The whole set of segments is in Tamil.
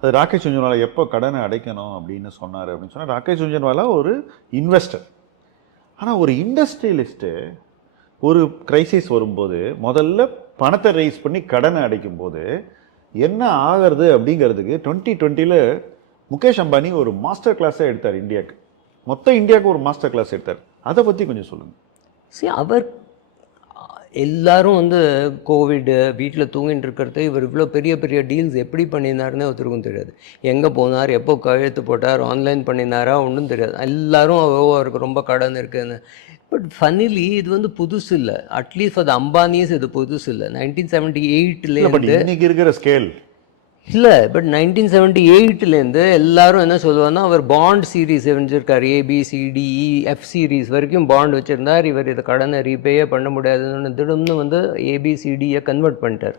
அது ராகேஷ் ஜுன்ஜுன்வாலா எப்போ கடனை அடைக்கணும் அப்படின்னு சொன்னார் அப்படின்னு சொன்னால், ராகேஷ் ஜுன்ஜுன்வாலா ஒரு இன்வெஸ்டர். ஆனால் ஒரு இண்டஸ்ட்ரியலிஸ்ட்டு ஒரு கிரைசிஸ் வரும்போது முதல்ல பணத்தை ரைஸ் பண்ணி கடனை அடைக்கும் போது என்ன ஆகிறது அப்படிங்கிறதுக்கு 2020 முகேஷ் அம்பானி ஒரு மாஸ்டர் கிளாஸாக எடுத்தார் இந்தியாவுக்கு. மொத்த இந்தியாவுக்கு ஒரு மாஸ்டர் கிளாஸ் எடுத்தார். அதை பற்றி கொஞ்சம் சொல்லுங்கள். சரி, அவர் எல்லாரும் வந்து கோவிடு வீட்டில் தூங்கிட்டு இருக்கிறது, இவர் இவ்வளோ பெரிய பெரிய டீல்ஸ் எப்படி பண்ணியிருந்தாருன்னு ஒருத்தருக்கும் தெரியாது. எங்கே போனார், எப்போ கழுத்து போட்டார், ஆன்லைன் பண்ணினாரா ஒன்றும் தெரியாது. எல்லாரும் அவருக்கு ரொம்ப கடன் இருக்குன்னு. பட் ஃபனிலி இது வந்து புதுசு இல்லை. அட்லீஸ்ட் ஃபார் த அம்பானிஸ் இது புதுசு இல்லை. 1978 இன்னைக்கு இருக்கிற ஸ்கேல் இல்லை. பட் 1978 எல்லாரும் என்ன சொல்லுவாங்கன்னா, அவர் பாண்ட் சீரீஸ் வச்சுருக்கார். ABCDE F சீரீஸ் வரைக்கும் பாண்ட் வச்சுருந்தார். இவர் இதை கடனை ரீபேயே பண்ண முடியாதுன்னு திடம்னு வந்து ABCDயை கன்வெர்ட் பண்ணிட்டார்,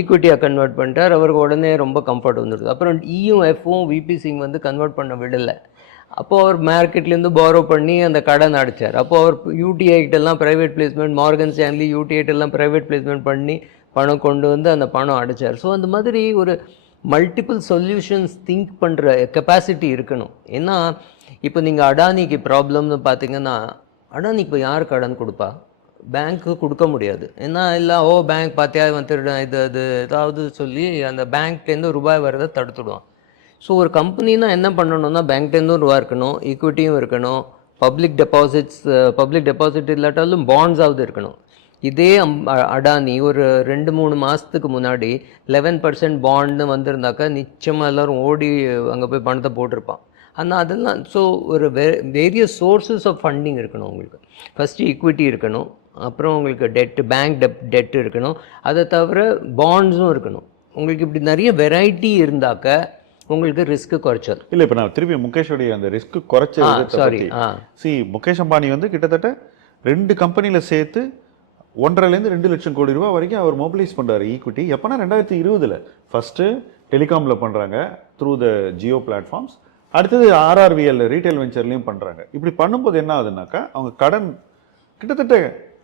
ஈக்விட்டியாக கன்வெர்ட் பண்ணிட்டார். அவருக்கு உடனே ரொம்ப கம்ஃபர்ட் வந்துடுது. அப்புறம் Eயும் Fவும் VP சிங் வந்து கன்வெர்ட் பண்ண விடலை. அப்போது அவர் மார்க்கெட்லேருந்து பாரோ பண்ணி அந்த கடன் அடைச்சார். அப்போது அவர் UTI-கிட்டெல்லாம் ப்ரைவேட் பிளேஸ்மெண்ட், மார்கன் ஸ்டான்லி UTI-கிட்டெல்லாம் ப்ரைவேட் பிளேஸ்மெண்ட் பண்ணி பணம் கொண்டு வந்து அந்த பணம் அடைச்சார். ஸோ அந்த மாதிரி ஒரு மல்டிபிள் சொல்யூஷன்ஸ் திங்க் பண்ணுற கெப்பாசிட்டி இருக்கணும். ஏன்னா இப்போ நீங்கள் அடானிக்கு ப்ராப்ளம்னு பார்த்தீங்கன்னா, அடானிக்கு இப்போ யார் கடன் கொடுப்பா? பேங்க்கு கொடுக்க முடியாது. ஏன்னா இல்லை பேங்க் பார்த்தியா வந்துடுறேன் இது அது ஏதாவது சொல்லி அந்த பேங்க்லேருந்து ரூபாய் வரதை தடுத்துடுவான். ஸோ ஒரு கம்பெனினா என்ன பண்ணணும்னா, பேங்க்லேருந்தும் ரூபா இருக்கணும், ஈக்விட்டியும் இருக்கணும், பப்ளிக் டெபாசிட் இல்லாட்டாலும் பாண்ட்ஸாவது இருக்கணும். இதே அடானி ஒரு 2-3 மாதத்துக்கு முன்னாடி 11% பாண்ட்னு வந்திருந்தாக்கா நிச்சயமாக எல்லோரும் ஓடி அங்கே போய் பணத்தை போட்டிருப்பான். ஆனால் அதெல்லாம் ஸோ ஒரு வேரியஸ் சோர்ஸஸ் ஆஃப் ஃபண்டிங் இருக்கணும் உங்களுக்கு. ஃபஸ்ட்டு ஈக்விட்டி இருக்கணும், அப்புறம் உங்களுக்கு பேங்க் டெட் இருக்கணும், அதை தவிர பாண்ட்ஸும் இருக்கணும். உங்களுக்கு இப்படி நிறைய வெரைட்டி இருந்தாக்க உங்களுக்கு ரிஸ்க்கு குறைச்சல் இல்லை. இப்போ நான் திருப்பி முகேஷோடைய அந்த ரிஸ்க்கு குறைச்சி முகேஷ் அம்பானி வந்து கிட்டத்தட்ட 2 கம்பெனியில் சேர்த்து 1.5-2 லட்சம் கோடி ரூபா வரைக்கும் அவர் மொபிலைஸ் பண்ணுறாரு ஈக்விட்டி. எப்போனா 2020 ஃபஸ்ட்டு டெலிகாமில் பண்ணுறாங்க த்ரூ த ஜியோ பிளாட்ஃபார்ம்ஸ், அடுத்தது RRVL ரீட்டைல் வெஞ்சர்லையும் பண்ணுறாங்க. இப்படி பண்ணும்போது என்ன ஆகுதுனாக்கா அவங்க கடன் கிட்டத்தட்ட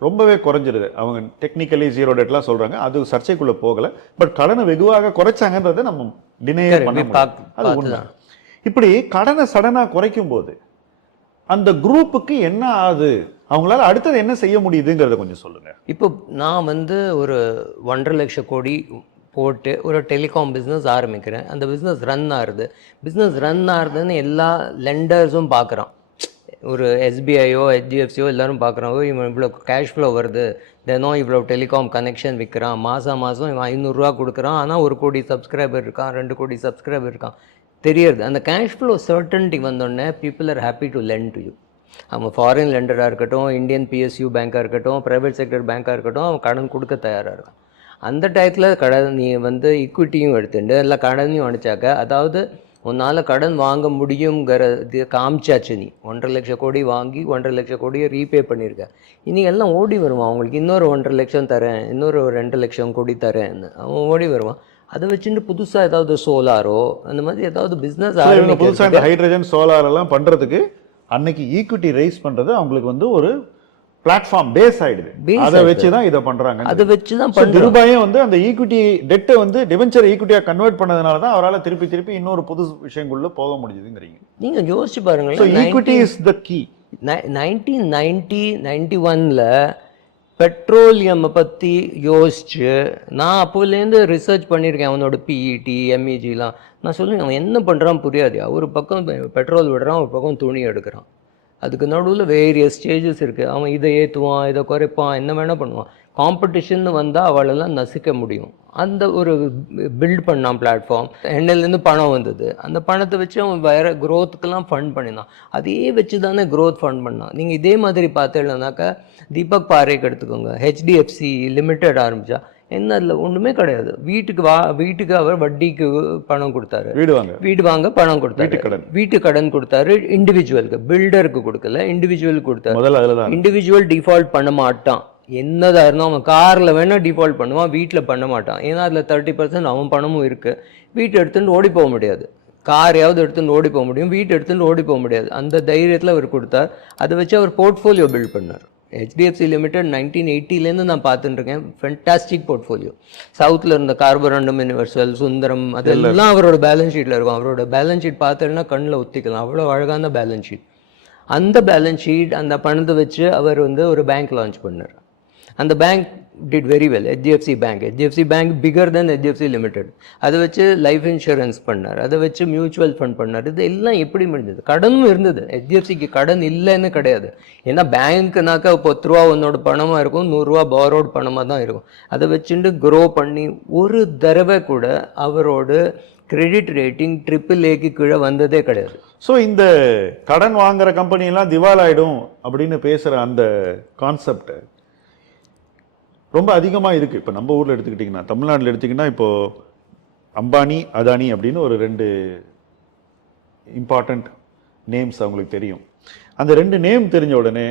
ரொம்பவே குறைஞ்சிருது. அவங்க டெக்னிக்கலி 0 டெட்லாம் சொல்கிறாங்க, அது சர்ச்சைக்குள்ளே போகலை. பட் கடனை வெகுவாக குறைச்சாங்கன்றதை நம்ம டினையே பண்ண அது உண்மை. இப்படி கடனை சடனாக குறைக்கும் போது அந்த குரூப்புக்கு என்ன ஆகுது, அவங்களால அடுத்தது என்ன செய்ய முடியுதுங்கிறத கொஞ்சம் சொல்லுங்கள். இப்போ நான் வந்து ஒரு 1.5 லட்சம் கோடி போட்டு ஒரு டெலிகாம் பிஸ்னஸ் ஆரம்பிக்கிறேன். அந்த பிஸ்னஸ் ரன் ஆகுதுன்னு எல்லா லெண்டர்ஸும் பார்க்குறான். ஒரு SBIயோ HDFCயோ எல்லோரும் பார்க்குறாங்க, இவன் இவ்வளோ கேஷ் ஃப்ளோ வருது, தினம் இவ்வளோ டெலிகாம் கனெக்ஷன் விற்கிறான், மாதம் இவன் 500 ரூபா கொடுக்குறான், ஆனால் 1 கோடி சப்ஸ்கிரைபர் இருக்கான், 2 கோடி சப்ஸ்கிரைபர் இருக்கான், தெரியுது. அந்த கேஷ் ஃப்ளோ சர்டன்டி வந்தோடனே people are happy to lend to you. அவன் ஃபாரின் லெண்டராக இருக்கட்டும், இந்தியன் PSU பேங்காக இருக்கட்டும், ப்ரைவேட் செக்டர் பேங்காக இருக்கட்டும், அவன் கடன் கொடுக்க தயாராக இருக்கான். அந்த டயத்தில் கடன் நீ வந்து ஈக்விட்டியும் எடுத்துட்டு இல்லை கடனையும் அடித்தாக்க, அதாவது உன்னால் கடன் வாங்க முடியுங்கிறது காமிச்சாச்சு. நீ 1.5 லட்சம் கோடி வாங்கி 1.5 லட்சம் கோடியை ரீபே பண்ணியிருக்க. இனி எல்லாம் ஓடி வருவான், அவங்களுக்கு இன்னொரு 1.5 லட்சம் தரேன், இன்னொரு 2 லட்சம் கோடி தரேன்னு அவன் ஓடி வருவான். அதை வச்சுட்டு புதுசாக ஏதாவது சோலாரோ அந்த மாதிரி ஏதாவது பிஸ்னஸ் புதுசாக இந்த ஹைட்ரஜன் சோலார் எல்லாம் பண்ணுறதுக்கு அன்னைக்கு ஈக்விட்டி ரைஸ் பண்ணுறது அவங்களுக்கு வந்து ஒரு பிளாட்ஃபார்ம் பேஸ் ஆயிடுது. அதை வச்சு தான் இதை பண்றாங்க. அதை வச்சு தான் ரூபாயும் வந்து அந்த ஈக்விட்டி டெட்டை வந்து டிபென்ச்சர் ஈக்விட்டியா கன்வெர்ட் பண்ணதுனால தான் அவரால் திருப்பி இன்னொரு புது விஷயங்களுள்ள போக முடியுதுங்கிறீங்க. நீங்க யோசிச்சு பாருங்க, equity is the key. 1991 petroleum பற்றி யோசிச்சு நான் அப்போலேருந்து ரிசர்ச் பண்ணியிருக்கேன். அவனோட PET MEGலாம் நான் சொல்லுவேன், அவன் என்ன பண்ணுறான் புரியாது. ஒரு பக்கம் பெட்ரோல் விடுறான், ஒரு பக்கம் துணி எடுக்கிறான். அதுக்கு நடுவில் வேரியஸ் ஸ்டேஜஸ் இருக்குது. அவன் இதை ஏற்றுவான், இதை குறைப்பான், என்ன வேணால் பண்ணுவான். காம்படிஷன் வந்தால் அவளெல்லாம் நசிக்க முடியும். அந்த ஒரு பில்ட் பண்ணான் பிளாட்ஃபார்ம். எண்ணெயிலேருந்து பணம் வந்தது, அந்த பணத்தை வச்சு அவன் வேறு க்ரோத்துக்கெல்லாம் ஃபண்ட் பண்ணினான். அதே வச்சு தானே க்ரோத் ஃபண்ட் பண்ணான். நீங்கள் இதே மாதிரி பார்த்துனாக்கா தீபக் பாரேக்கு எடுத்துக்கோங்க, HDFC லிமிடெட் ஆரம்பித்தா என்ன, அதில் ஒன்றுமே கிடையாது. வீட்டுக்கு அவர் வட்டிக்கு பணம் கொடுத்தாரு, வீடு வாங்க பணம் கொடுத்தாரு, வீட்டு கடன் கொடுத்தாரு. இண்டிவிஜுவலுக்கு, பில்டருக்கு கொடுக்கல, இண்டிவிஜுவலுக்கு கொடுத்தாரு. இண்டிவிஜுவல் டிஃபால்ட் பண்ண மாட்டான். என்னதான் இருந்தாலும் அவன் காரில் வேணால் டிஃபால்ட் பண்ணுவான், வீட்டில் பண்ண மாட்டான். ஏன்னா அதில் 30% அவன் பணமும் இருக்குது. வீட்டை எடுத்துகிட்டு ஓடி போக முடியாது, காரையாவது எடுத்துகிட்டு ஓடி போக முடியும், வீட்டை எடுத்துகிட்டு ஓடி போக முடியாது. அந்த தைரியத்தில் அவர் கொடுத்தார். அதை வச்சு அவர் போர்ட்ஃபோலியோ பில்ட் பண்ணார். ஹெச்டிஎஃப்சி லிமிடெட் 1980லேருந்து நான் பார்த்துட்டு இருக்கேன். Fantastic portfolio. சவுத்தில் இருந்த கார்பரண்டம், யுனிவர்சல், சுந்தரம், அதெல்லாம் அவரோட பேலன்ஸ் ஷீட்டில் இருக்கும். அவரோட பேலன்ஸ் ஷீட் பார்த்தோன்னா கண்ணில் ஒத்திக்கலாம், அவ்வளோ அழகான பேலன்ஸ் ஷீட். அந்த பேலன்ஸ் ஷீட், அந்த பணத்தை வச்சு அவர் வந்து ஒரு பேங்க் லான்ச் பண்ணார். அந்த bank did very well. HDFC bank bigger than HDFC limited. அதை வச்சு லைஃப் இன்சூரன்ஸ் பண்ணார், அதை வச்சு மியூச்சுவல் ஃபண்ட் பண்ணார். இது எல்லாம் எப்படி முடிஞ்சது? கடனும் இருந்தது. ஹெச்டிஎஃப்சிக்கு கடன் இல்லைன்னு கிடையாது. ஏன்னா பேங்க்னாக்கா 10 ரூபா உன்னோட பணமாக இருக்கும், 100 ரூபா பாரோட் பணமாக தான் இருக்கும். அதை வச்சுட்டு க்ரோ பண்ணி ஒரு தடவை கூட அவரோட கிரெடிட் ரேட்டிங் AAAக்கு கீழே வந்ததே கிடையாது. ஸோ இந்த கடன் வாங்குற கம்பெனியெல்லாம் திவால் ஆகிடும் அப்படின்னு பேசுகிற அந்த கான்செப்ட் ரொம்ப அதிகமாக இருக்குது. இப்போ நம்ம ஊரில் எடுத்துக்கிட்டிங்கன்னா, தமிழ்நாட்டில் எடுத்திங்கன்னா, இப்போது அம்பானி, அதானி அப்படின்னு ஒரு 2 இம்பார்ட்டண்ட் நேம்ஸ் அவங்களுக்கு தெரியும். அந்த 2 நேம் தெரிஞ்ச உடனே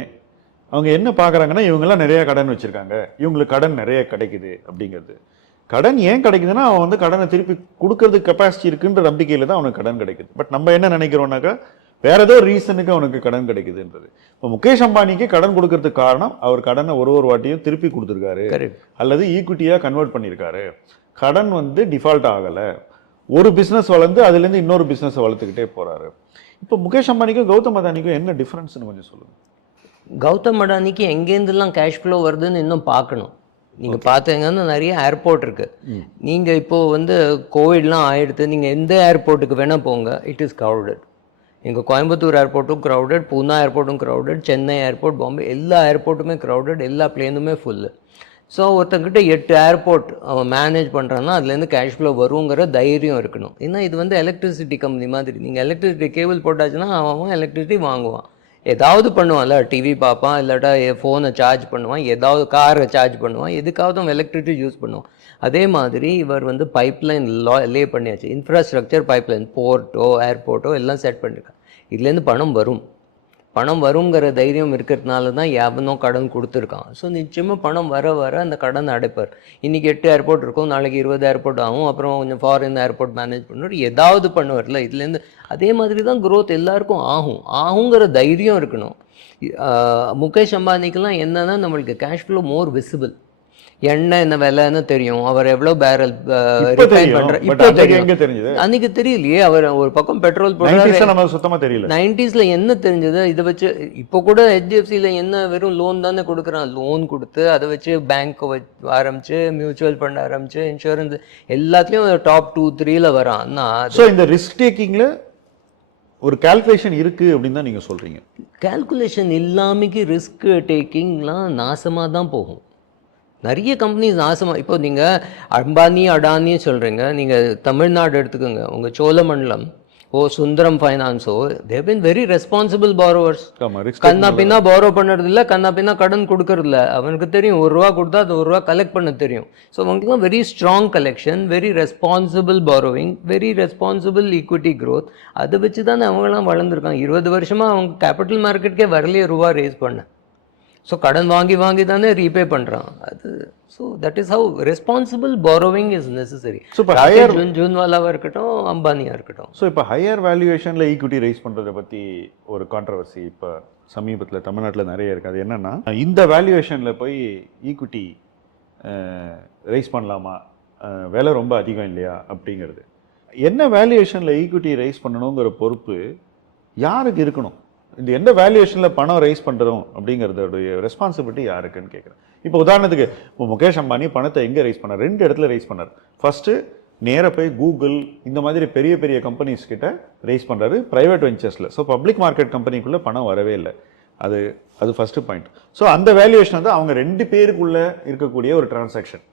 அவங்க என்ன பார்க்குறாங்கன்னா, இவங்கெல்லாம் நிறைய கடன் வச்சுருக்காங்க, இவங்களுக்கு கடன் நிறைய கிடைக்குது அப்படிங்கிறது. கடன் ஏன் கிடைக்குதுன்னா, அவன் வந்து கடனை திருப்பி கொடுக்கறதுக்கு கெப்பாசிட்டி இருக்குன்ற நம்பிக்கையில் தான் அவனுக்கு கடன் கிடைக்குது. பட் நம்ம என்ன நினைக்கிறோம்னாக்கா, வேற ஏதோ ரீசனுக்கு அவனுக்கு கடன் கிடைக்குதுன்றது. இப்போ முகேஷ் அம்பானிக்கு கடன் கொடுக்கறதுக்கு காரணம் அவர் கடனை ஒரு வாட்டியும் திருப்பி கொடுத்துருக்காரு, அல்லது ஈக்விட்டியாக கன்வெர்ட் பண்ணியிருக்காரு. கடன் வந்து டிஃபால்ட் ஆகலை, ஒரு பிஸ்னஸ் வளர்ந்து அதுலேருந்து இன்னொரு பிஸ்னஸை வளர்த்துக்கிட்டே போகிறாரு. இப்போ முகேஷ் அம்பானிக்கும் கௌதம் அதானிக்கும் என்ன டிஃப்ரென்ஸ்னு கொஞ்சம் சொல்லுங்கள். கௌதம் அதானிக்கு எங்கேருந்துலாம் கேஷ் ஃப்ளோ வருதுன்னு இன்னும் பார்க்கணும். நீங்கள் பார்த்தீங்கன்னா நிறைய ஏர்போர்ட் இருக்குது. நீங்கள் இப்போது வந்து கோவிட்லாம் ஆகிடுது, நீங்கள் எந்த ஏர்போர்ட்டுக்கு வேணால் போங்க, இட் இஸ் க்ரௌடட். எங்கள் கோயம்புத்தூர் ஏர்போர்ட்டும் க்ரௌடட், பூனா ஏர்போர்ட்டும் க்ரௌடட், சென்னை ஏர்போர்ட், பாம்பே, எல்லா ஏர்போர்ட்டுமே க்ரௌடட், எல்லா பிளேனுமே ஃபுல்லு. ஸோ ஒருத்தங்கிட்ட 8 ஏர்போர்ட் அவன் மேனேஜ் பண்ணுறான்னா அதுலேருந்து கேஷ் ஃப்ளோ வருங்கிற தைரியம் இருக்கணும். ஏன்னா இது வந்து எலக்ட்ரிசிட்டி கம்பெனி மாதிரி. நீங்கள் எலக்ட்ரிசிட்டி கேபிள் போட்டாச்சுன்னா அவன் எலக்ட்ரிசிட்டி வாங்குவான், ஏதாவது பண்ணுவான்ல, டிவி பார்ப்பான், இல்லாட்டா ஃபோனை சார்ஜ் பண்ணுவான், ஏதாவது காரை சார்ஜ் பண்ணுவான், எதுக்காவது அவன் எலக்ட்ரிசிட்டி யூஸ் பண்ணுவான். அதே மாதிரி இவர் வந்து பைப்லைன் லே பண்ணியாச்சு, இன்ஃப்ராஸ்ட்ரக்சர் பைப்லைன், போர்ட்டோ ஏர்போர்ட்டோ எல்லாம் செட் பண்ணியிருக்காங்க. இதுலேருந்து பணம் வருங்கிற தைரியம் இருக்கிறதுனால தான் எவனோ கடன் கொடுத்துருக்கான். ஸோ நிச்சயமாக பணம் வர வர அந்த கடன் அடைப்பார். இன்றைக்கி 8 ஏர்போர்ட் இருக்கும், நாளைக்கு 20 ஏர்போர்ட் ஆகும், அப்புறம் கொஞ்சம் ஃபாரின் ஏர்போர்ட் மேனேஜ் பண்ணுவார், ஏதாவது பண்ணுவார்ல. இதுலேருந்து அதே மாதிரி தான் க்ரோத் எல்லாருக்கும் ஆகுங்கிற தைரியம் இருக்கணும். முகேஷ் அம்பானிக்கெல்லாம் என்னன்னா, நம்மளுக்கு கேஷ் ஃப்ளோ மோர் விசிபிள். எண்ணெய் என்ன விலைன்னு தெரியும், அவர் எவ்வளோ பேரல் ரிஃபைன் பண்றாரு இப்போ தெரியும். அன்னைக்கு தெரியலையே, அவர் ஒரு பக்கம் பெட்ரோல் போடுறாரு. சுத்தமா தெரியல 90ஸ்ல என்ன தெரிஞ்சது. இதை வச்சு இப்போ கூட HDFCல என்ன வெறும் லோன் தானே கொடுக்குறான். லோன் கொடுத்து அதை வச்சு பேங்க் ஆரம்பிச்சு, மியூச்சுவல் ஃபண்ட் ஆரம்பிச்சு, இன்சூரன்ஸ் எல்லாத்துலயும் டாப் 2-3ல வரான். ஸோ இந்த ரிஸ்க் டேக்கிங்ல ஒரு கால்குலேஷன் இருக்கு அப்படின்னு தான் நீங்க சொல்றீங்க. கால்குலேஷன் இல்லாமக்கு ரிஸ்க் டேக்கிங்லாம் நாசமா தான் போகும். நிறைய கம்பெனிஸ் நாசமாக. இப்போ நீங்கள் அம்பானி, அடானி சொல்கிறீங்க, நீங்கள் தமிழ்நாடு எடுத்துக்கோங்க, உங்கள் சோழமண்டலம், சுந்தரம் ஃபைனான்ஸோ, they've been very responsible borrowers. கண்ணா பின்னா பாரோ பண்ணுறதில்ல, கண்ணா பின்னா கடன் கொடுக்கறதில்ல. அவனுக்கு தெரியும் 1 ரூபா கொடுத்தா அது 1 ரூபா கலெக்ட் பண்ண தெரியும். ஸோ அவங்களுக்குலாம் very strong collection, very responsible borrowing, very responsible equity growth. அதை வச்சு தானே அவங்களாம் வளர்ந்துருக்காங்க. 20 வருஷமாக அவங்க கேபிட்டல் மார்க்கெட்டுக்கே வரலையே ரூபா ரேஸ் பண்ண. ஸோ கடன் வாங்கி தானே ரீபே பண்ணுறான் அது. So that is how responsible borrowing is necessary. ஜூன்வாலாவாக இருக்கட்டும், அம்பானியாக இருக்கட்டும். ஸோ இப்போ ஹையர் வேல்யூவேஷனில் ஈக்விட்டி ரைஸ் பண்ணுறதை பற்றி ஒரு கான்ட்ரவர்சி இப்போ சமீபத்தில் தமிழ்நாட்டில் நிறைய இருக்குது. அது என்னென்னா, இந்த வேல்யூவேஷனில் போய் ஈக்விட்டி ரைஸ் பண்ணலாமா, விலை ரொம்ப அதிகம் இல்லையா அப்படிங்கிறது. என்ன வேல்யூவேஷனில் ஈக்விட்டி ரைஸ் பண்ணணுங்கிற பொறுப்பு யாருக்கு இருக்கணும்? இந்த எந்த வேல்யூவேஷனில் பணம் ரைஸ் பண்ணுறோம் அப்படிங்கிறதோடைய ரெஸ்பான்சிபிலிட்டி யாருக்குன்னு கேட்குறேன். இப்போ உதாரணத்துக்கு, இப்போ முகேஷ் அம்பானி பணத்தை எங்கே ரைஸ் பண்ணார்? 2 இடத்துல ரைஸ் பண்ணார். ஃபஸ்ட்டு நேராக போய் கூகுள் இந்த மாதிரி பெரிய பெரிய கம்பெனிஸ் கிட்ட ரைஸ் பண்ணுறாரு, ப்ரைவேட் வெஞ்சர்ஸில். ஸோ பப்ளிக் மார்க்கெட் கம்பெனிக்குள்ளே பணம் வரவே இல்லை. அது ஃபஸ்ட்டு பாயிண்ட். ஸோ அந்த வேல்யூவேஷன் வந்து அவங்க 2 பேருக்குள்ளே இருக்கக்கூடிய ஒரு transaction.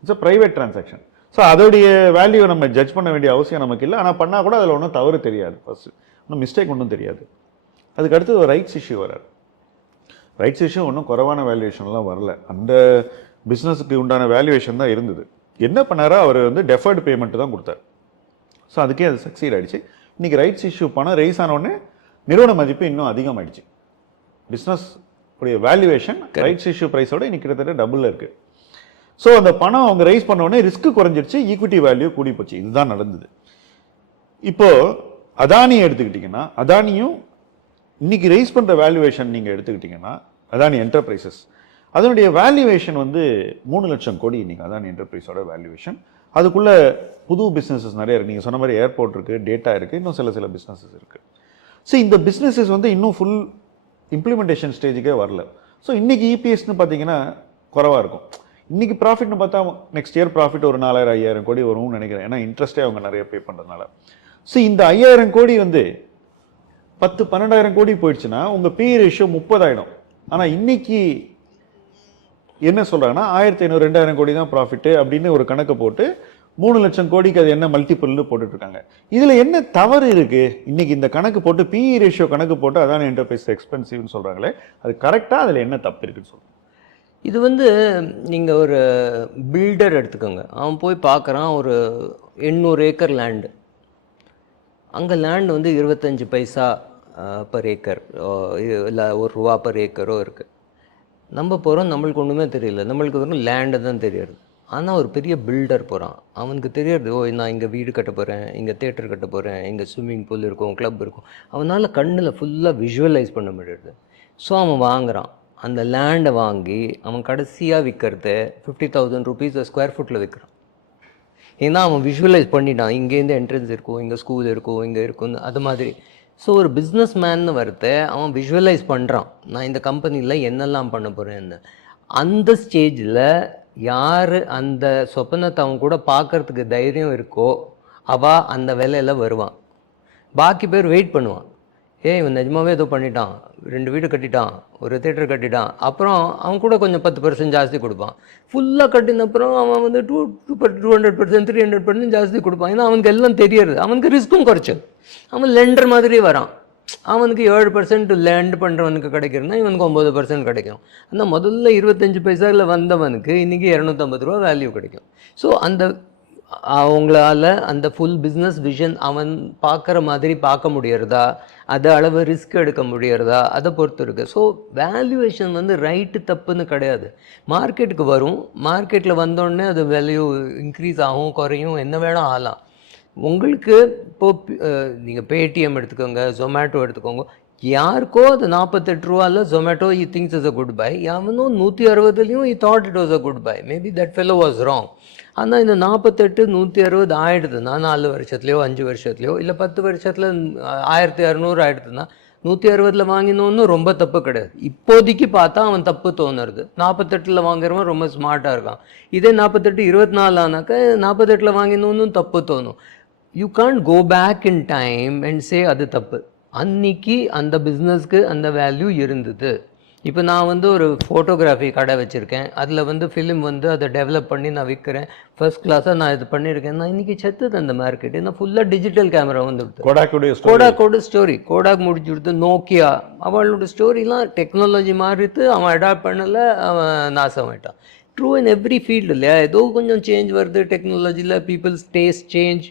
It's a private transaction. So அதோடைய வேல்யூ நம்ம ஜட்ஜ் பண்ண வேண்டிய அவசியம் நமக்கு இல்லை. ஆனால் பண்ணால் கூட அதில் ஒன்றும் தவறு தெரியாது, ஃபஸ்ட்டு ஒன்றும் மிஸ்டேக் ஒன்றும் தெரியாது. அதுக்கு அடுத்து ஒரு ரைட்ஸ் இஷ்யூ வராது. ரைட்ஸ் இஷ்யூ ஒன்றும் குறைவான வேல்யூவேஷன்லாம் வரல, அந்த பிஸ்னஸுக்கு உண்டான வேல்யூவேஷன் தான் இருந்தது. என்ன பண்ணாரோ, அவர் வந்து டெஃபர்டு பேமெண்ட் தான் கொடுத்தார். ஸோ அதுக்கே அது சக்சீட் ஆகிடுச்சு. இன்றைக்கி ரைட்ஸ் இஷ்யூ பணம் ரைஸ் ஆனோடனே நிறுவன மதிப்பு இன்னும் அதிகமாகிடுச்சு. பிஸ்னஸ் உடைய வேல்யூவேஷன் ரைட்ஸ் இஷ்யூ ப்ரைஸோட இன்னைக்கு கிட்டத்தட்ட டபுளில் இருக்குது. ஸோ அந்த பணம் அவங்க ரைஸ் பண்ண உடனே ரிஸ்க் குறைஞ்சிருச்சு, ஈக்விட்டி வேல்யூ கூடி போச்சு. இதுதான் நடந்தது. இப்போது அதானி எடுத்துக்கிட்டிங்கன்னா, அதானியும் இன்னைக்கு ரைஸ் பண்ணுற வேல்யூவேஷன் நீங்கள் எடுத்துக்கிட்டிங்கன்னா அதானி என்டர்பிரைசஸ். அதனுடைய வேல்யூவேஷன் வந்து 3 லட்சம் கோடி இன்னைக்கு அதானி என்டர்பிரைஸோட வேல்யூவேஷன். அதுக்குள்ள புது பிஸ்னஸஸ் நிறைய இருக்குது. நீங்கள் சொன்ன மாதிரி ஏர்போர்ட் இருக்குது, டேட்டா இருக்குது, இன்னும் சில பிஸ்னஸஸ் இருக்குது. ஸோ இந்த பிஸ்னஸஸ் வந்து இன்னும் ஃபுல் இம்ப்ளிமெண்டேஷன் ஸ்டேஜுக்கே வரல. ஸோ இன்றைக்கி இபிஎஸ்ன்னு பார்த்தீங்கன்னா குறவாக இருக்கும். இன்றைக்கி ப்ராஃபிட்னு பார்த்தா நெக்ஸ்ட் இயர் ப்ராஃபிட் ஒரு 4000-5000 கோடி வரும்னு நினைக்கிறேன். ஏன்னா இன்ட்ரெஸ்ட்டே அவங்க நிறைய பே பண்ணுறதுனால. ஸோ இந்த 5000 கோடி வந்து 10-12,000 கோடி போயிடுச்சுன்னா உங்கள் பி ரேஷியோ 30 ஆகிடும். ஆனால் இன்னைக்கு என்ன சொல்கிறாங்கன்னா 1500-2000 கோடி தான் ப்ராஃபிட்டு அப்படின்னு ஒரு கணக்கு போட்டு 3 லட்சம் கோடிக்கு அது என்ன மல்டிபிள்னு போட்டுட்ருக்காங்க. இதில் என்ன தவறு இருக்குது? இன்றைக்கி இந்த கணக்கு போட்டு பிஇ ரேஷியோ கணக்கு போட்டு அதானி என்டர்பிரைஸ் எக்ஸ்பென்சிவ்னு சொல்கிறாங்களே, அது கரெக்டாக அதில் என்ன தப்பு இருக்குன்னு சொல்லுங்கள். இது வந்து நீங்கள் ஒரு பில்டர் எடுத்துக்கோங்க. அவன் போய் பார்க்குறான், ஒரு 800 ஏக்கர் லேண்டு. அங்கே லேண்டு வந்து 25 பைசா பர் ஏக்கர், இல்லை ₹1 பர் ஏக்கரோ இருக்குது. நம்ம போகிறோம், நம்மளுக்கு ஒன்றுமே தெரியல, நம்மளுக்கு வெறும் லேண்டு தான் தெரியுது. ஆனால் ஒரு பெரிய பில்டர் போகிறான், அவனுக்கு தெரியாது, ஓ நான் இங்கே வீடு கட்ட போகிறேன், இங்கே தேட்டர் கட்ட போகிறேன், இங்கே ஸ்விம்மிங் பூல் இருக்கும், கிளப் இருக்கும். அவனால் கண்ணில் ஃபுல்லாக விஷுவலைஸ் பண்ண முடியாது. ஸோ அவன் வாங்குகிறான். அந்த லேண்டை வாங்கி அவன் கடைசியாக விற்கிறது 50,000 rupees ஸ்கொயர் ஃபுட்டில் விற்கிறான். ஏன்னா அவன் விஷுவலைஸ் பண்ணிட்டான், இங்கேருந்து என்ட்ரன்ஸ் இருக்கும், இங்கே ஸ்கூல் இருக்கும், இங்கே இருக்கும்னு, அது மாதிரி. ஸோ ஒரு பிஸ்னஸ் மேன்னு வரத அவன் விஷுவலைஸ் பண்ணுறான், நான் இந்த கம்பெனியில் என்னெல்லாம் பண்ண போகிறேன்னு. அந்த ஸ்டேஜில் யார் அந்த சொப்பனத்தை அவன் கூட பார்க்குறதுக்கு தைரியம் இருக்கோ அவள் அந்த வேலையில் வருவான். பாக்கி பேர் வெயிட் பண்ணுவான். இவன் நிஜமாவே ஏதோ பண்ணிட்டான், 2 வீடு கட்டிட்டான், ஒரு தேட்டர் கட்டிட்டான், அப்புறம் அவன் கூட கொஞ்சம் 10% ஜாஸ்தி கொடுப்பான். ஃபுல்லாக கட்டின அப்புறம் அவன் வந்து 200%, 300% ஜாஸ்தி கொடுப்பான். ஏன்னா அவனுக்கு எல்லாம் தெரியாது, அவனுக்கு ரிஸ்க்கும் குறைச்சு. அவன் லெண்டர் மாதிரி வரான். அவனுக்கு 7% லேண்ட் பண்ணுறவனுக்கு கிடைக்கிறதுனா இவனுக்கு 9% கிடைக்கும். ஆனால் முதல்ல 25 பைசாவில் வந்தவனுக்கு இன்றைக்கி 250 ரூபா வேல்யூ கிடைக்கும். ஸோ அந்த அவங்களால அந்த ஃபுல் பிஸ்னஸ் விஷன் அவன் பார்க்குற மாதிரி பார்க்க முடியறதா, அது அளவு ரிஸ்க் எடுக்க முடியறதா, அதை பொறுத்து இருக்குது. ஸோ வேல்யூவேஷன் வந்து ரைட்டு தப்புன்னு கிடையாது. மார்க்கெட்டுக்கு வரும், மார்க்கெட்டில் வந்தோடனே அது வேல்யூ இன்க்ரீஸ் ஆகும், குறையும், என்ன வேணால் ஆகலாம். உங்களுக்கு இப்போது நீங்கள் பேடிஎம் எடுத்துக்கோங்க, ஜொமேட்டோ எடுத்துக்கோங்க. யாருக்கோ அது 48 ரூபாயில் Zomato I things is a good buy, எவனோ 160லையும் I thought it was a good buy. Maybe that fellow was wrong. ஆனால் இந்த 48 160 ஆகிடுதுன்னா 4 வருஷத்துலையோ 5 வருஷத்துலையோ இல்லை 10 வருஷத்தில் 1600 ஆகிடுதுன்னா 160 வாங்கினோன்னு ரொம்ப தப்பு கிடையாது. இப்போதைக்கு பார்த்தா அவன் தப்பு தோணுறது. 48 வாங்குறவன் ரொம்ப ஸ்மார்ட்டாக இருக்கான். இதே 48 24 ஆனாக்கா 48 வாங்கினோன்னு தப்பு தோணும். You can't go back in time and say அது தப்பு. அன்னைக்கு அந்த பிஸ்னஸ்க்கு அந்த வேல்யூ இருந்தது. இப்போ நான் வந்து ஒரு ஃபோட்டோகிராஃபி கடை வச்சுருக்கேன், அதில் வந்து ஃபிலிம் வந்து அதை டெவலப் பண்ணி நான் விற்கிறேன், ஃபர்ஸ்ட் கிளாஸாக நான் இது பண்ணியிருக்கேன். நான் இன்றைக்கி செத்துது அந்த மார்க்கெட். ஏன்னா ஃபுல்லாக டிஜிட்டல் கேமரா வந்துடுது. கோடாக்கோட ஸ்டோரி, கோடாக் முடிச்சு கொடுத்து, நோக்கியா அவளோட ஸ்டோரிலாம் டெக்னாலஜி மாறிட்டு அவன் அடாப்ட் பண்ணலை, அவன் நாசமாயிட்டான். ட்ரூ இன் எவ்ரி ஃபீல்டு இல்லையா? ஏதோ கொஞ்சம் சேஞ்ச் வருது டெக்னாலஜியில். Peoples taste change.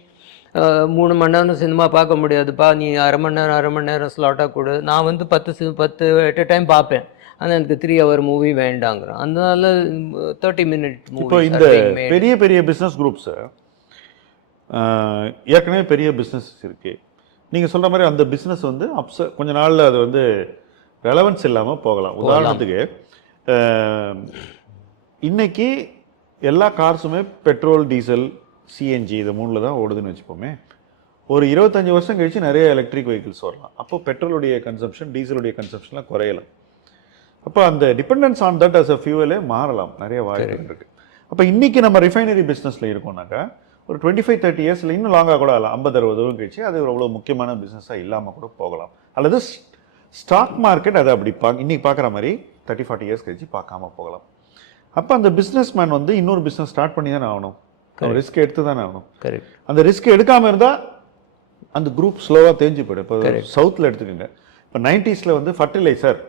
3 மணி நேரம் சினிமா பார்க்க முடியாதுப்பா, நீ அரை மணி நேரம் ஸ்லாட்டாக கொடு. நான் வந்து 10 at a டைம் பார்ப்பேன், ஆனால் எனக்கு 3 hour மூவி வேண்டாங்கிறான். அதனால 30 minute மூவி. இப்போ இந்த பெரிய பெரிய பிஸ்னஸ் குரூப்ஸ் ஏற்கனவே பெரிய பிஸ்னஸ் இருக்குது. நீங்கள் சொல்கிற மாதிரி அந்த பிஸ்னஸ் வந்து கொஞ்ச நாளில் அது வந்து ரெலவன்ஸ் இல்லாமல் போகலாம். உதாரணத்துக்கு இன்னைக்கு எல்லா கார்ஸுமே பெட்ரோல், டீசல், சிஎன்ஜி இது 3 தான் ஓடுதுன்னு வச்சுப்போமே. ஒரு 25 வருஷம் கழிச்சு நிறைய எலக்ட்ரிக் வெஹிக்கிள்ஸ் வரலாம். அப்போ பெட்ரோலுடைய கன்சம்ஷன், டீசலுடைய கன்சம்ஷன்லாம் குறையலாம். அப்போ அந்த dependence on that as a ஃபியூவலே மாறலாம், நிறைய வாய்ப்புகள் இருக்குது. அப்போ இன்றைக்கி நம்ம ரிஃபைனரி பிஸ்னஸில் இருக்கோம்னாக்கா ஒரு 25-30 இயர்ஸில் இன்னும் லாங்காக கூட ஆகலாம், 50-60 வருஷம் கழிச்சு அது அவ்வளோ முக்கியமான பிஸ்னஸாக இல்லாமல் கூட போகலாம். அல்லது ஸ்டாக் மார்க்கெட் அதை அப்படி இன்றைக்கி பார்க்குற மாதிரி 30-40 இயர்ஸ் கழிச்சு பார்க்காம போகலாம். அப்போ அந்த பிஸ்னஸ் மேன் வந்து இன்னொரு பிஸ்னஸ் ஸ்டார்ட் பண்ணி தானே ஆகணும், ரிஸ்க் எடுத்து தானே ஆகணும். அந்த ரிஸ்க் எடுக்காமல் இருந்தால் அந்த குரூப் ஸ்லோவாக தேஞ்சு போய்டும். இப்போ சவுத்தில் எடுத்துக்கோங்க, இப்போ 90s வந்து ஃபர்டிலைசர்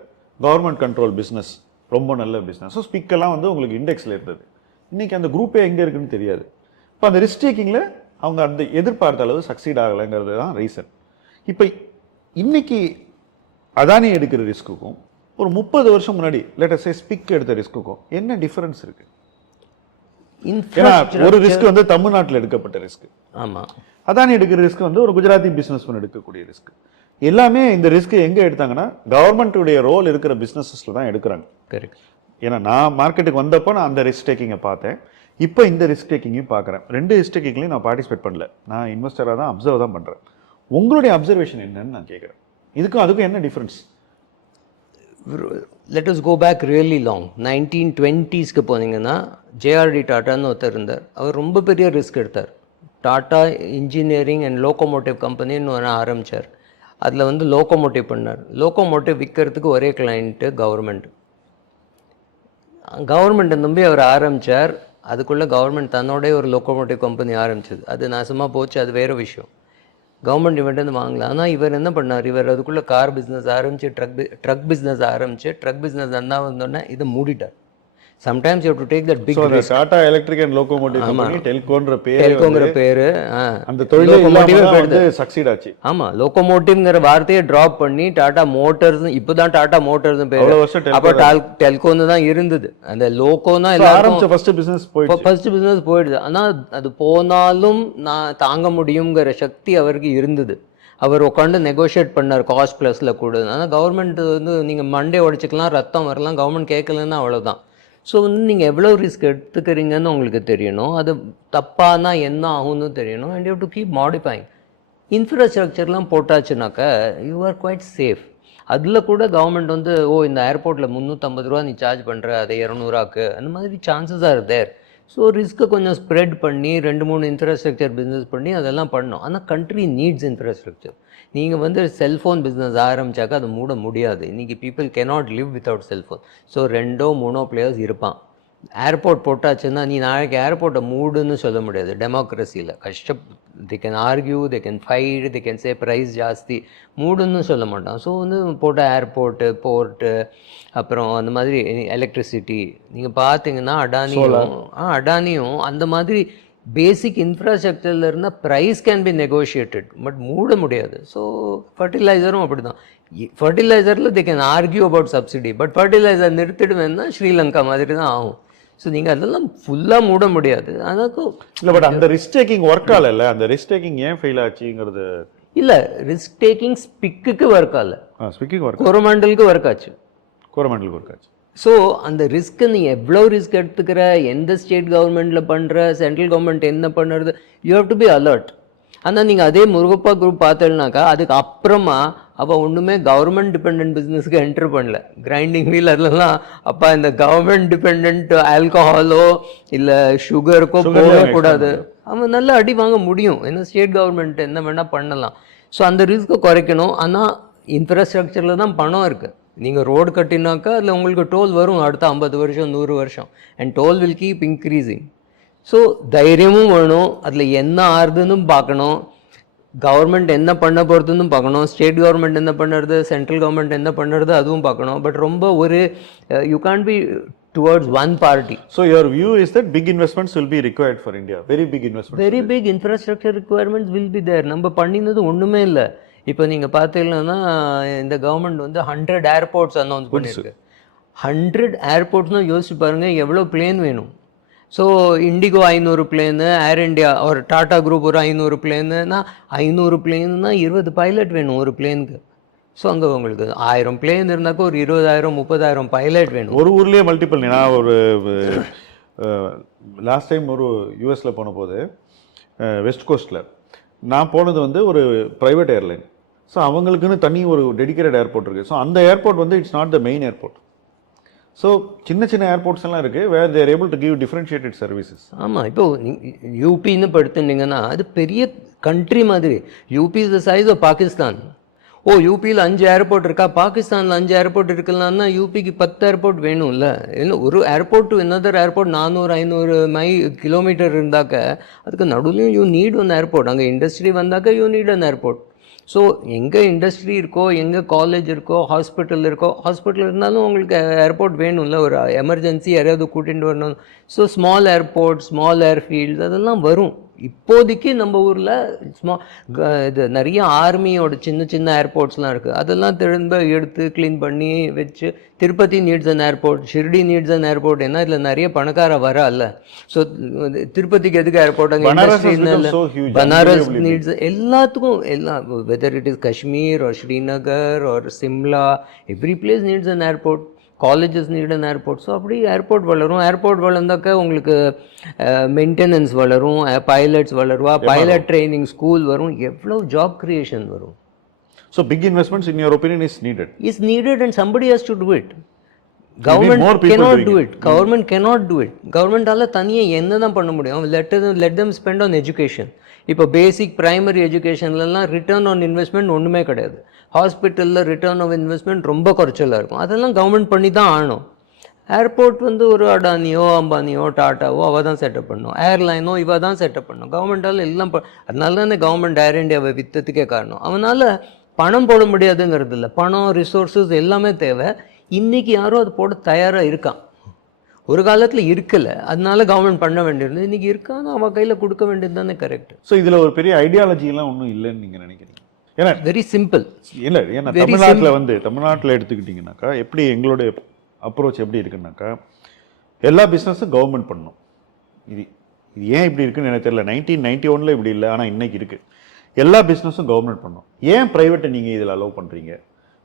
கவர்மெண்ட் கண்ட்ரோல் பிஸ்னஸ் ரொம்ப நல்ல பிஸ்னஸ். ஸோ ஸ்பிக்கெல்லாம் வந்து உங்களுக்கு இண்டெக்ஸில் இருந்தது. இன்றைக்கி அந்த குரூப்பே எங்கே இருக்குன்னு தெரியாது. இப்போ அந்த ரிஸ்க் டேக்கிங்கில் அவங்க அந்த எதிர்பார்த்த அளவு சக்சீட் ஆகலைங்கிறது தான் ரீசன். இப்போ இன்னைக்கு அதானி எடுக்கிற ரிஸ்க்குக்கும் ஒரு 30 வருஷம் முன்னாடி லேட்டஸ்ட் ஸ்பிக் எடுத்த ரிஸ்க்குக்கும் என்ன டிஃபரன்ஸ் இருக்குது? ஏன்னா ஒரு ரிஸ்க் வந்து தமிழ்நாட்டில் எடுக்கப்பட்ட ரிஸ்க். ஆமாம், அதானி எடுக்கிற ரிஸ்க் வந்து ஒரு குஜராத்தி பிஸ்னஸ்மேன் எடுக்கக்கூடிய ரிஸ்க். எல்லாமே இந்த ரிஸ்க் எங்கே எடுத்தாங்கன்னா கவர்மெண்ட்டுடைய ரோல் இருக்கிற பிஸ்னஸஸில் தான் எடுக்கிறாங்க. கரெக்ட். ஏன்னா நான் மார்க்கெட்டுக்கு வந்தப்போ நான் அந்த ரிஸ்க் டேக்கிங்கை பார்த்தேன், இப்போ இந்த ரிஸ்க் டேக்கிங்கையும் பார்க்குறேன். 2 ரிஸ்க் டேக்கிங்லையும் நான் பார்ட்டிசிபேட் பண்ணல, நான் இன்வெஸ்டராக தான் அப்சர்வ் தான் பண்ணுறேன். உங்களுடைய அப்சர்வேஷன் என்னன்னு நான் கேட்குறேன். இதுக்கும் அதுக்கும் என்ன difference? Let us go back really long. 1920ஸ்க்கு போனீங்கன்னா ஜேஆர்டி டாட்டான்னு ஒருத்தர் இருந்தார். அவர் ரொம்ப பெரிய ரிஸ்க் எடுத்தார். டாட்டா இன்ஜினியரிங் அண்ட் லோகோமோட்டிவ் கம்பெனின்னு ஒன்று ஆரம்பித்தார். அதில் வந்து லோகோமோட்டிவ் பண்ணார். லோகோமோட்டிவ் விற்கிறதுக்கு ஒரே கிளைண்ட்டு கவர்மெண்ட். கவர்மெண்ட்டை நம்பி அவர் ஆரம்பித்தார். அதுக்குள்ளே கவர்மெண்ட் தன்னோடய ஒரு லோகோமோட்டிவ் கம்பெனி ஆரம்பிச்சது. அது நாசமாக போச்சு, அது வேறு விஷயம். கவர்மெண்ட் இவன்ட்டு வாங்கலாம். ஆனால் இவர் என்ன பண்ணார், இவர் அதுக்குள்ளே கார் பிஸ்னஸ் ஆரம்பித்து ட்ரக் பிஸ்னஸ் ஆரம்பித்து ட்ரக் பிஸ்னஸ் நல்லா வந்தோடனே இதை மூடிட்டார். Sometimes you have to take that big risk. Tata electric and locomotive company டெல்கோன்ற பேர் அந்த தொழிலே சக்சீட் ஆச்சு. ஆமா, லோகோமோட்டிவ்ங்கிற வார்த்தையை டிராப் பண்ணி டாடா மோட்டார்ஸ், இப்போதான் டாடா மோட்டார்ஸ் பேர். அப்போ டெல்கோன்னு தான் இருந்தது. அந்த லோகோனா எல்லாரும் ஃபர்ஸ்ட் பிசினஸ் போயிடுது. ஆனா அது போனாலும் நான் தாங்க முடியுங்கிற சக்தி அவருக்கு இருந்தது. அவர் உட்காந்து நெகோஷியேட் பண்ணார் காஸ்ட் ப்ளஸில் கூட. ஆனால் கவர்மெண்ட் வந்து நீங்கள் மண்டே உடைச்சிக்கலாம், ரத்தம் வரலாம், கவர்மெண்ட் கேட்கலன்னா அவ்வளோதான். ஸோ வந்து நீங்கள் எவ்வளோ ரிஸ்க் எடுத்துக்கிறீங்கன்னு உங்களுக்கு தெரியணும். அது தப்பானா என்ன ஆகும்னு தெரியணும். And you to keep modifying. இன்ஃப்ராஸ்ட்ரக்சர்லாம் போட்டாச்சுனாக்கா யூ ஆர் குவைட் சேஃப். அதில் கூட கவர்மெண்ட் வந்து இந்த ஏர்போர்ட்டில் 350 ரூபா நீ சார்ஜ் பண்ணுற, அதை 200 அந்த மாதிரி சான்சஸ் ஆர் தேர். ஸோ ரிஸ்க்கை கொஞ்சம் ஸ்ப்ரெட் பண்ணி 2-3 இன்ஃப்ராஸ்ட்ரக்சர் பிஸ்னஸ் பண்ணி அதெல்லாம் பண்ணணும். ஆனால் கண்ட்ரி நீட்ஸ் இன்ஃப்ராஸ்ட்ரக்சர். நீங்கள் வந்து செல்ஃபோன் பிஸ்னஸ் ஆரம்பித்தாக்கா அதை மூட முடியாது. இன்றைக்கி people cannot live without cellphone. So 2-3 players இருப்பான். ஏர்போர்ட் போட்டாச்சுன்னா நீ நாளைக்கு ஏர்போர்ட்டை மூடுன்னு சொல்ல முடியாது. டெமோக்ரஸியில் they can argue, they can fight, they can say price ஜாஸ்தி, மூடுன்னு சொல்ல மாட்டான். ஸோ வந்து போட்ட ஏர்போர்ட்டு, போர்ட்டு, அப்புறம் அந்த மாதிரி எலக்ட்ரிசிட்டி நீங்கள் பார்த்தீங்கன்னா அடானியும் அந்த மாதிரி பேசிக் இன்ஃப்ராஸ்ட்ரக்சரில் இருந்தால் price can be negotiated, but மூட முடியாது. ஸோ ஃபர்டிலைசரும் அப்படி தான். ஃபர்டிலைசரில் they can argue about subsidy, but fertiliser நிறுத்திடுவேன்னா ஸ்ரீலங்கா மாதிரி தான் ஆகும். ஸோ நீங்கள் அதெல்லாம் ஃபுல்லாக மூட முடியாது. அதுக்கும் இல்லை, பட் அந்த ரிஸ்க் டேக்கிங் ஒர்க் ஆகல. அந்த ரிஸ்க் டேக்கிங் ஏன் ஃபெயில் ஆச்சுங்கிறது இல்லை. ரிஸ்க் டேக்கிங் ஸ்பிக்குக்கு ஒர்க் ஆகல, ஸ்பிக்கிங் ஒர்க், கோரமண்டலுக்கு ஒர்க் ஆச்சு. கோரமண்டலுக்கு ஒர்க் ஆச்சு. ஸோ அந்த ரிஸ்க்கு நீ எவ்வளோ ரிஸ்க் எடுத்துக்கிற, எந்த ஸ்டேட் கவர்மெண்ட்டில் பண்ணுற, சென்ட்ரல் கவர்மெண்ட் என்ன பண்ணுறது, you have to be alert. ஆனால் நீங்கள் அதே முருகப்பா குரூப் பார்த்தேன்னாக்கா அதுக்கு அப்புறமா அப்போ ஒன்றுமே கவர்மெண்ட் டிபெண்ட் பிஸ்னஸ்க்கு என்ட்ரு பண்ணல. கிரைண்டிங் வீல் அதெல்லாம் அப்போ இந்த கவர்மெண்ட் டிபெண்ட் ஆல்கஹாலோ இல்லை சுகருக்கோ போகவே கூடாது. அவன் நல்லா அடி வாங்க முடியும். ஏன்னா ஸ்டேட் கவர்மெண்ட் என்ன வேணால் பண்ணலாம். ஸோ அந்த ரிஸ்க்கை குறைக்கணும். ஆனால் இன்ஃப்ராஸ்ட்ரக்சரில் தான் பணம் இருக்குது. நீங்கள் ரோடு கட்டினாக்கா அதில் உங்களுக்கு டோல் வரும் அடுத்த 50 வருஷம் 100 வருஷம். And toll will keep increasing. So தைரியமும் வேணும், அதில் என்ன ஆறுதுன்னு பார்க்கணும், கவர்மெண்ட் என்ன பண்ண போகிறதுன்னு பார்க்கணும், ஸ்டேட் கவர்மெண்ட் என்ன பண்ணுறது, சென்ட்ரல் கவர்மெண்ட் என்ன பண்ணுறது அதுவும் பார்க்கணும். பட் ரொம்ப ஒரு you can't be towards one party. So your view is that big investments will be required for India, very big investments, very big infrastructure requirements will be there. நம்ம பண்ணினது ஒன்றுமே இல்லை. இப்போ நீங்கள் பார்த்தீங்கன்னா இந்த கவர்மெண்ட் வந்து 100 ஏர்போர்ட்ஸ் அனௌன்ஸ் பண்ணியிருக்கு. 100 ஏர்போர்ட்ஸ்னால் யோசிச்சு பாருங்கள் எவ்வளோ பிளேன் வேணும். ஸோ இண்டிகோ 500 பிளேனு, ஏர் இண்டியா ஒரு டாடா குரூப் ஒரு 500 பிளேனுனா 500 பிளேனுனா 20 பைலட் வேணும் ஒரு பிளேனுக்கு. ஸோ அங்கே உங்களுக்கு 1000 பிளேன் இருந்தாக்கா ஒரு 20,000-30,000 பைலட் வேணும். ஒரு ஊர்லேயே மல்டிபிள். நான் ஒரு லாஸ்ட் டைம் ஒரு யூஎஸில் போன போது வெஸ்ட் கோஸ்ட்டில் நான் போனது வந்து ஒரு ப்ரைவேட் ஏர்லைன். ஸோ அவங்களுக்குன்னு தனி ஒரு டெடிக்கேட்டட் ஏர்போர்ட் இருக்குது. ஸோ அந்த ஏர்போர்ட் வந்து it's not the main airport. So சின்ன சின்ன ஏர்போர்ட்ஸ் எல்லாம் இருக்குது where they're able to give differentiated services. ஆமாம், இப்போ யூபின்னு படுத்துட்டிங்கன்னா அது பெரிய கண்ட்ரி மாதிரி. UP is the size of Pakistan. யூபியில் 5 ஏர்போர்ட் இருக்கா, பாகிஸ்தானில் 5 ஏர்போர்ட் இருக்கலாம்னா யூபிக்கு 10 ஏர்போர்ட் வேணும்ல. இல்லை ஒரு airport to another airport 400-500 kilometre இருந்தாக்க அதுக்கு நடுவுலையும் யூ நீட் ஒன் ஏர்போர்ட். அங்கே இண்டஸ்ட்ரி வந்தாக்க you need one airport. So எங்கே இண்டஸ்ட்ரி இருக்கோ, எங்கே காலேஜ் இருக்கோ, ஹாஸ்பிட்டல் இருந்தாலும் உங்களுக்கு ஏர்போர்ட் வேணும்ல. ஒரு எமர்ஜென்சி யாரையாவது கூட்டிகிட்டு வரணும். So small airport, small airfields அதெல்லாம் வரும். இப்போதைக்கு நம்ம ஊரில் இது நிறைய ஆர்மியோட சின்ன சின்ன ஏர்போர்ட்ஸ்லாம் இருக்குது, அதெல்லாம் திரும்ப எடுத்து க்ளீன் பண்ணி வச்சு. Tirupati needs an airport, Shirdi needs an airport. ஏன்னா இதில் நிறைய பணக்கார வர இல்லை. ஸோ திருப்பதிக்கு எதுக்கு ஏர்போர்ட், அங்கே பனாரஸ் நீட்ஸ் எல்லாத்துக்கும் whether it is Kashmir or Srinagar or Shimla, every place needs an airport. Colleges need an airport. So அப்படி ஏர்போர்ட் வளரும். ஏர்போர்ட் வளர்ந்தாக்கா உங்களுக்கு மெயின்டெனன்ஸ் வளரும், பைலட்ஸ் வளருவா, பைலட் ட்ரைனிங் ஸ்கூல் வரும், எவ்வளோ ஜாப் கிரியேஷன் வரும். So big investments in your opinion is needed and somebody has to do it. Government cannot do it. Government cannot do it. கவர்மெண்டால தனியாக என்ன தான் பண்ண முடியும்? let them spend on education. இப்போ பேசிக் பிரைமரி எஜுகேஷன்லலாம் ரிட்டர்ன் ஆன் இன்வெஸ்ட்மெண்ட் ஒன்றுமே கிடையாது. ஹாஸ்பிட்டலில் ரிட்டர்ன் ஆஃப் இன்வெஸ்ட்மெண்ட் ரொம்ப குறைச்சலாக இருக்கும். அதெல்லாம் கவர்மெண்ட் பண்ணி தான் ஆகணும். ஏர்போர்ட் வந்து ஒரு அடானியோ அம்பானியோ டாட்டாவோ அவள் தான் செட்டப் பண்ணும், ஏர்லைனோ இவ தான் செட்டப் பண்ணும். கவர்மெண்டால் எல்லாம் அதனால தானே கவர்மெண்ட் ஏர் இண்டியாவை விற்றத்துக்கே காரணம். அவனால் பணம் போட முடியாதுங்கிறது இல்லை, பணம் ரிசோர்ஸஸ் எல்லாமே தேவை. இன்றைக்கி யாரும் அது போட தயாராக இருக்கான். ஒரு காலத்தில் இருக்கல, அதனால கவர்மெண்ட் பண்ண வேண்டியிருந்தது. இன்றைக்கி இருக்கான்னு அவன் கையில் கொடுக்க வேண்டியது தானே கரெக்ட். ஸோ இதில் ஒரு பெரிய ஐடியாலஜிலாம் ஒன்றும் இல்லைன்னு நீங்கள் நினைக்கிறீங்க? ஏன்னா வெரி சிம்பிள். இல்லை, ஏன்னா தமிழ்நாட்டில் எடுத்துக்கிட்டிங்கனாக்கா எப்படி எங்களுடைய அப்ரோச் எப்படி இருக்குன்னாக்கா, எல்லா பிஸ்னஸும் கவர்மெண்ட் பண்ணணும். இது ஏன் இப்படி இருக்குன்னு எனக்கு தெரியல. 1991 இப்படி இல்லை, ஆனால் இன்னைக்கு இருக்குது. எல்லா பிஸ்னஸும் கவர்மெண்ட் பண்ணணும். ஏன் ப்ரைவேட்டை நீங்கள் இதில் அலோவ் பண்ணுறீங்க?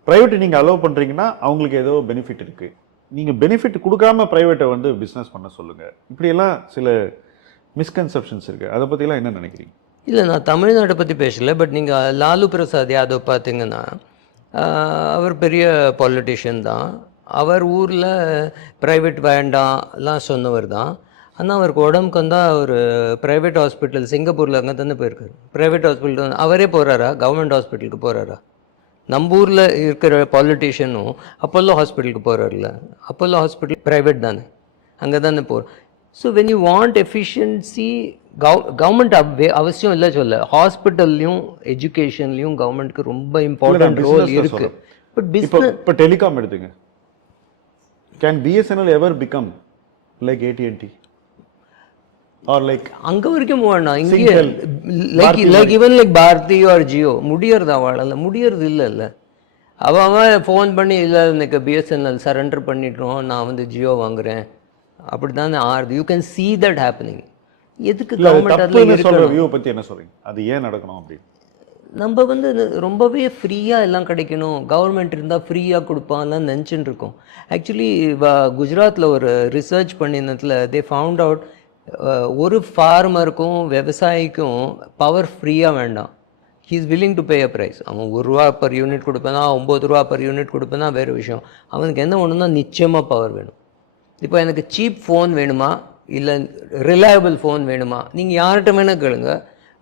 ப்ரைவேட்டை நீங்கள் அலோவ் பண்ணுறீங்கன்னா அவங்களுக்கு ஏதோ பெனிஃபிட் இருக்குது. நீங்கள் பெனிஃபிட் கொடுக்காம ப்ரைவேட்டை வந்து பிஸ்னஸ் பண்ண சொல்லுங்கள். இப்படியெல்லாம் சில மிஸ்கன்செப்ஷன்ஸ் இருக்குது. அதை பற்றிலாம் என்ன நினைக்கிறீங்க? இல்லை, நான் தமிழ்நாட்டை பற்றி பேசலை. பட் நீங்கள் லாலு பிரசாத் யாதவ் பார்த்தீங்கன்னா அவர் பெரிய பாலிட்டிஷியன் தான். அவர் ஊரில் ப்ரைவேட் வேண்டாம்லாம் சொன்னவர் தான். ஆனால் அவருக்கு உடம்புக்கு வந்தால் ஒரு ப்ரைவேட் ஹாஸ்பிட்டல் சிங்கப்பூரில் அங்கே தானே போயிருக்காரு. ப்ரைவேட் ஹாஸ்பிட்டல் அவரே போகிறாரா? கவர்மெண்ட் ஹாஸ்பிட்டலுக்கு போகிறாரா? நம்ம ஊரில் இருக்கிற பாலிட்டிஷியனும் அப்போல்லோ ஹாஸ்பிட்டலுக்கு போகிறார்ல, அப்போல்லோ ஹாஸ்பிட்டல் ப்ரைவேட் தானே, அங்கே தானே போகிறோம். So when you want efficiency, government அவசியம் இல்லை சொல்ல. ஹாஸ்பிட்டல்லையும் எஜுகேஷன்லையும் கவர்மெண்ட்டுக்கு ரொம்ப இம்பார்ட்டன்ட் ரோல் இருக்குது. பட் பிஸ்னஸ் இப்போ டெலிகாம் எடுத்துங்க. Can BSNL ever become like AT&T or like அங்கே வரைக்கும் வேணாம். இங்கே like even like Bharti or Jio முடியறது அவளால் முடியறது இல்லைல்ல. அவன் ஃபோன் பண்ணி இல்லை எனக்கு பிஎஸ்என்எல் சரண்டர் பண்ணிட்டோம், நான் வந்து ஜியோ வாங்குறேன், அப்படி தானே ஆறுது. You can see that happening. எதுக்கு கவர்மெண்ட் அதில் சொல்கிற வியூ பற்றி என்ன சொல்கிறீங்க? அது ஏன் நடக்கணும் அப்படின்னு? நம்ம வந்து ரொம்பவே ஃப்ரீயாக எல்லாம் கிடைக்கணும், கவர்மெண்ட் இருந்தால் ஃப்ரீயாக கொடுப்பான்லாம் நினச்சிட்டு இருக்கோம். ஆக்சுவலி குஜராத்தில் ஒரு ரிசர்ச் பண்ணினதில் தே ஃபவுண்ட் அவுட், ஒரு ஃபார்மருக்கும் விவசாயிக்கும் பவர் ஃப்ரீயாக வேண்டாம். He is willing to pay a price. அவன் ₹1 per யூனிட் கொடுப்பேனா, ₹9 per யூனிட் கொடுப்பேனா வேறு விஷயம். அவனுக்கு என்ன ஒன்றுனா நிச்சயமாக பவர் வேணும். இப்போ எனக்கு சீப் ஃபோன் வேணுமா இல்லை ரிலையபிள் ஃபோன் வேணுமா, நீங்கள் யார்கிட்ட வேணால் கேளுங்க,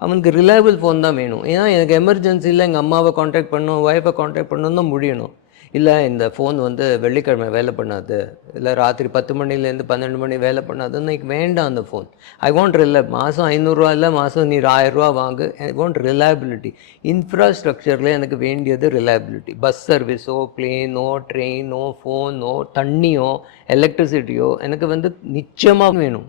அவனுக்கு ரிலையபிள் ஃபோன் தான் வேணும். ஏன்னா எனக்கு எமர்ஜென்சியில் எங்கள் அம்மாவை காண்டாக்ட் பண்ணணும், ஒய்ஃபை காண்டாக்ட் பண்ணணும் தான் முடியணும். இல்லை இந்த ஃபோன் வந்து வெள்ளிக்கிழமை வேலை பண்ணாது, இல்லை ராத்திரி 10 மணிலேருந்து 12 மணி வேலை பண்ணாதுன்னு எனக்கு வேண்டாம் அந்த ஃபோன். ஐ வாண்ட் மாதம் ₹500 இல்லை மாதம் நீ ₹1000 வாங்கு, ஐ வாண்ட் ரிலையபிலிட்டி. இன்ஃப்ராஸ்ட்ரக்சரில் எனக்கு வேண்டியது ரிலையபிலிட்டி. பஸ் சர்வீஸோ, பிளேனோ, ட்ரெயினோ, ஃபோனோ, தண்ணியோ, எலக்ட்ரிசிட்டியோ எனக்கு வந்து நிச்சயமாக வேணும்.